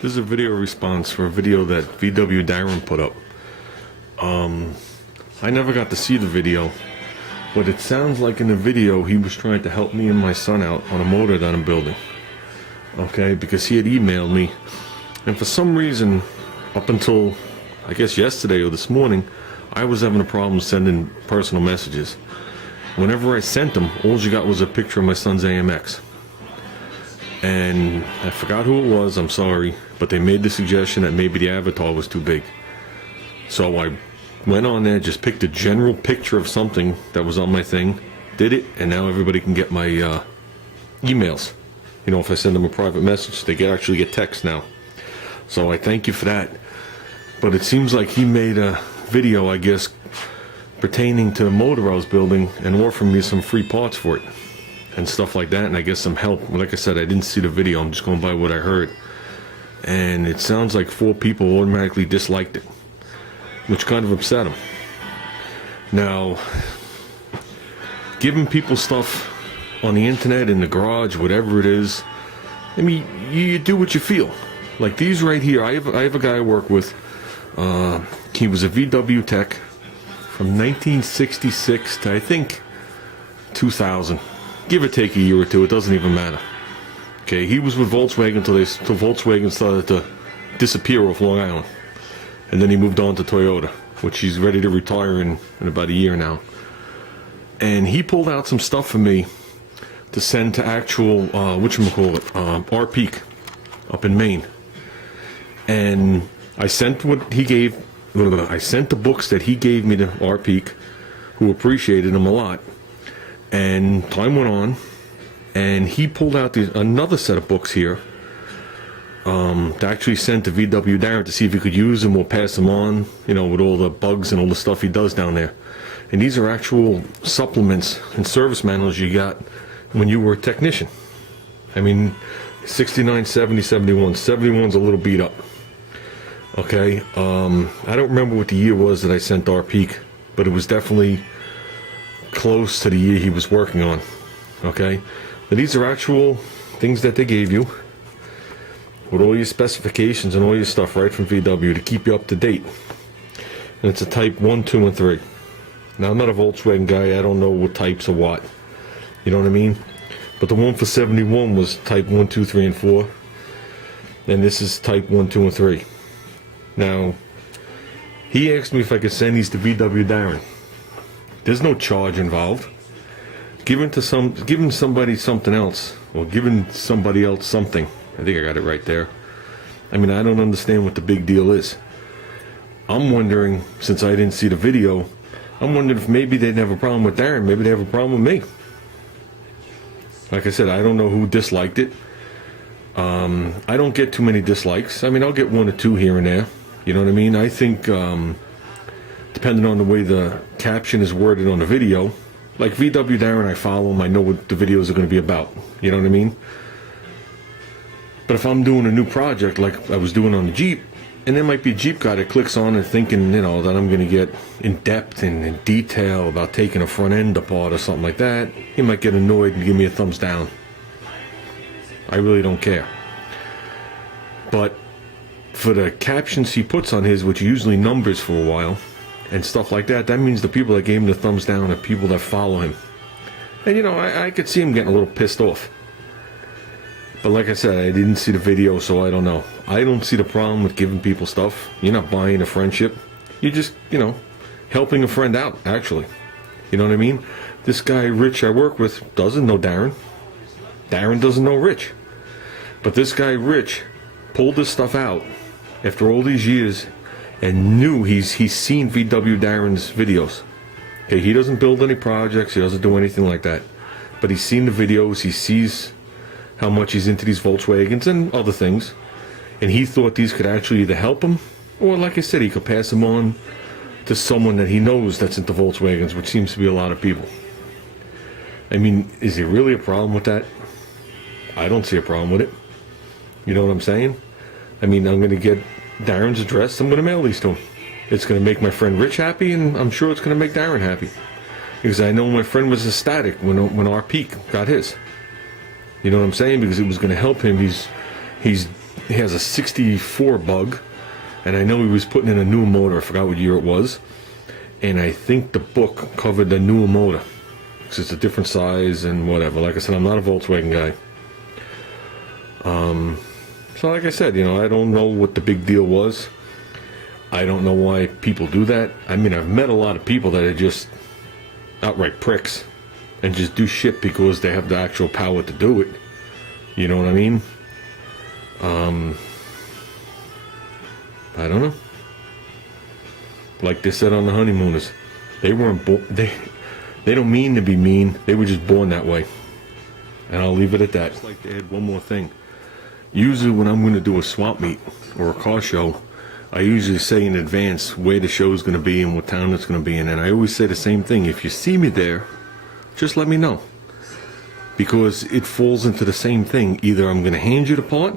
This is a video response for a video that VW Darren put up. I never got to see the video, but it sounds like in the video he was trying to help me and my son out on a motor that I'm building. Okay, because he had emailed me, and for some reason, up until I guess yesterday or this morning, I was having a problem sending personal messages. Whenever I sent them, all you got was a picture of my son's AMX. And I forgot who it was, I'm sorry, but they made the suggestion that maybe the avatar was too big. So I went on there, just picked a general picture of something that was on my thing, did it, and now everybody can get my emails. You know, if I send them a private message, they can actually get text now. So I thank you for that. But it seems like he made a video, I guess, pertaining to the motor I was building and offering me some free parts for it and stuff like that, and I guess some help. Like I said, I didn't see the video, I'm just going by what I heard. And it sounds like 4 people automatically disliked it, which kind of upset him. Now, giving people stuff on the internet, in the garage, whatever it is, I mean, you do what you feel. Like these right here, I have a guy I work with. He was a VW tech from 1966 to I think 2000. Give or take a year or two, it doesn't even matter. Okay, he was with Volkswagen until Volkswagen started to disappear off Long Island. And then he moved on to Toyota, which he's ready to retire in about a year now. And he pulled out some stuff for me to send to actual, R Peak up in Maine. And I sent what he gave, I sent the books that he gave me to R Peak, who appreciated them a lot. And time went on, and he pulled out another set of books here to actually send to VW Darren to see if he could use them or pass them on, you know, with all the bugs and all the stuff he does down there. And these are actual supplements and service manuals you got when you were a technician. I mean, 69, 70, 71. 71's a little beat up. Okay, I don't remember what the year was that I sent R Peak, but it was definitely close to the year he was working on. Okay, now these are actual things that they gave you with all your specifications and all your stuff right from VW to keep you up to date. And it's a type 1, 2, and 3. Now I'm not a Volkswagen guy, I don't know what types are what. You know what I mean? But the one for 71 was type 1, 2, 3, and 4. And this is type 1, 2, and 3. Now, he asked me if I could send these to VW Darren. There's no charge involved. Giving somebody something else, or giving somebody else something. I think I got it right there. I mean, I don't understand what the big deal is. I'm wondering, since I didn't see the video, I'm wondering if maybe they'd have a problem with Darren, maybe they have a problem with me. Like I said, I don't know who disliked it. I don't get too many dislikes. I mean, I'll get 1 or 2 here and there. You know what I mean? I think, depending on the way the caption is worded on the video, like VW Darren, I follow him, I know what the videos are going to be about. You know what I mean? But if I'm doing a new project like I was doing on the Jeep, and there might be a Jeep guy that clicks on it thinking, you know, that I'm going to get in depth and in detail about taking a front end apart or something like that, he might get annoyed and give me a thumbs down. I really don't care. But for the captions he puts on his, which are usually numbers for a while, and stuff like that, that means the people that gave him the thumbs down are people that follow him. And you know, I could see him getting a little pissed off. But like I said, I didn't see the video, so I don't know. I don't see the problem with giving people stuff. You're not buying a friendship. You're just, you know, helping a friend out, actually. You know what I mean? This guy, Rich, I work with, doesn't know Darren. Darren doesn't know Rich. But this guy, Rich, pulled this stuff out after all these years and knew he's seen VW Darren's videos. Okay, he doesn't build any projects, he doesn't do anything like that. But he's seen the videos, he sees how much he's into these Volkswagens and other things. And he thought these could actually either help him, or like I said, he could pass them on to someone that he knows that's into Volkswagens, which seems to be a lot of people. I mean, is there really a problem with that? I don't see a problem with it. You know what I'm saying? I mean, I'm going to get Darren's address, I'm going to mail these to him. It's going to make my friend Rich happy, and I'm sure it's going to make Darren happy. Because I know my friend was ecstatic when R Peak got his. You know what I'm saying? Because it was going to help him. He's he has a 64 bug, and I know he was putting in a new motor. I forgot what year it was, and I think the book covered the newer motor because it's a different size and whatever. Like I said, I'm not a Volkswagen guy. So like I said, you know, I don't know what the big deal was. I don't know why people do that. I mean, I've met a lot of people that are just outright pricks and just do shit because they have the actual power to do it. You know what I mean? I don't know. Like they said on The Honeymooners, they weren't they don't mean to be mean. They were just born that way. And I'll leave it at that. Just like to add one more thing. Usually when I'm going to do a swap meet or a car show, I usually say in advance where the show is going to be and what town it's going to be in. And I always say the same thing. If you see me there, just let me know. Because it falls into the same thing. Either I'm going to hand you the part,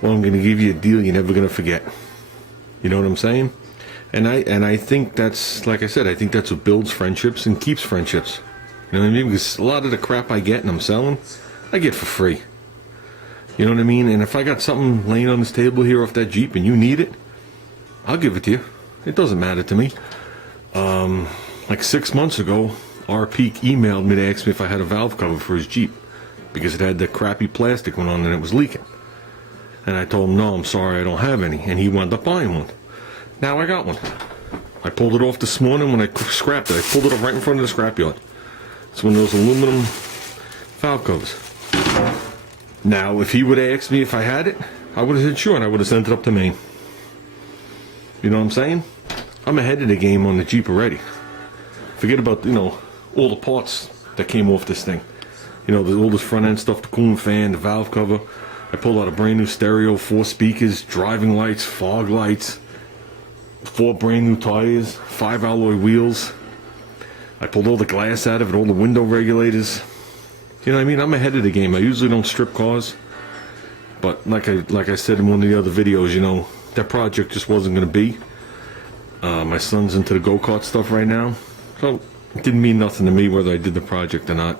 or I'm going to give you a deal you're never going to forget. You know what I'm saying? And I think that's, like I said, I think that's what builds friendships and keeps friendships. You know what I mean? Because a lot of the crap I get and I'm selling, I get for free. You know what I mean? And if I got something laying on this table here off that Jeep and you need it, I'll give it to you. It doesn't matter to me. Like 6 months ago, our Peak emailed me to ask me if I had a valve cover for his Jeep because it had the crappy plastic one on and it was leaking. And I told him, no, I'm sorry, I don't have any. And he wound up buying one. Now I got one. I pulled it off this morning when I scrapped it. I pulled it off right in front of the scrapyard. It's one of those aluminum valve covers. Now, if he would have asked me if I had it, I would have said sure, and I would have sent it up to Maine. You know what I'm saying? I'm ahead of the game on the Jeep already. Forget about, you know, all the parts that came off this thing. You know, all this front end stuff, the cooling fan, the valve cover. I pulled out a brand new stereo, 4 speakers, driving lights, fog lights, 4 brand new tires, 5 alloy wheels. I pulled all the glass out of it, all the window regulators. You know what I mean? I'm ahead of the game. I usually don't strip cars, but like I said in one of the other videos, you know, that project just wasn't going to be. My son's into the go-kart stuff right now, so it didn't mean nothing to me whether I did the project or not.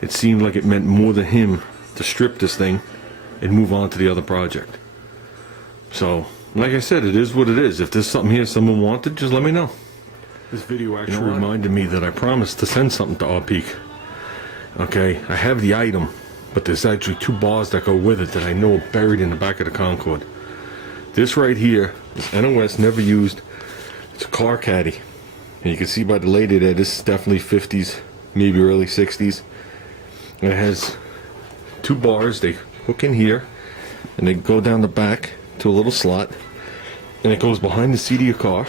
It seemed like it meant more to him to strip this thing and move on to the other project. So, like I said, it is what it is. If there's something here someone wanted, just let me know. This video actually reminded me that I promised to send something to our Peak. Okay, I have the item, but there's actually 2 bars that go with it that I know are buried in the back of the Concorde. This right here is NOS, never used. It's a car caddy. And you can see by the lady there, this is definitely 50s, maybe early 60s. And it has 2 bars, they hook in here, and they go down the back to a little slot, and it goes behind the seat of your car.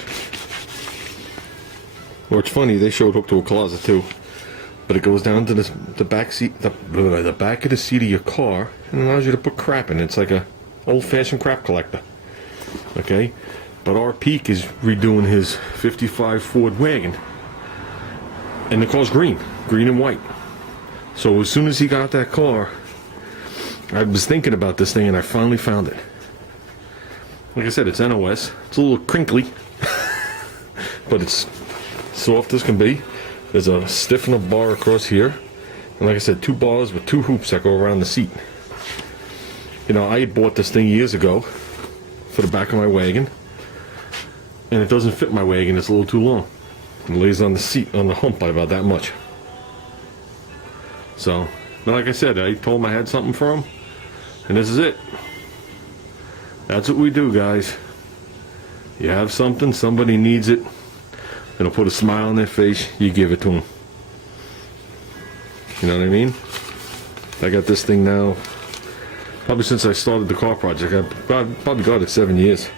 Or it's funny, they show it hooked to a closet too. But it goes down to the back seat, the back of the seat of your car, and allows you to put crap in. It's like a old-fashioned crap collector. Okay, but our Peak is redoing his 55 Ford wagon, and the car's green and white. So as soon as he got that car, I was thinking about this thing, and I finally found it. Like I said, it's NOS. It's a little crinkly, but it's soft as can be. There's a stiffener bar across here, and like I said, 2 bars with 2 hoops that go around the seat. You know, I bought this thing years ago for the back of my wagon, and it doesn't fit my wagon. It's a little too long. It lays on the seat, on the hump by about that much. So, but like I said, I told him I had something for him, and this is it. That's what we do, guys. You have something, somebody needs it, it'll put a smile on their face, you give it to them. You know what I mean? I got this thing now, probably since I started the car project. I probably got it 7 years.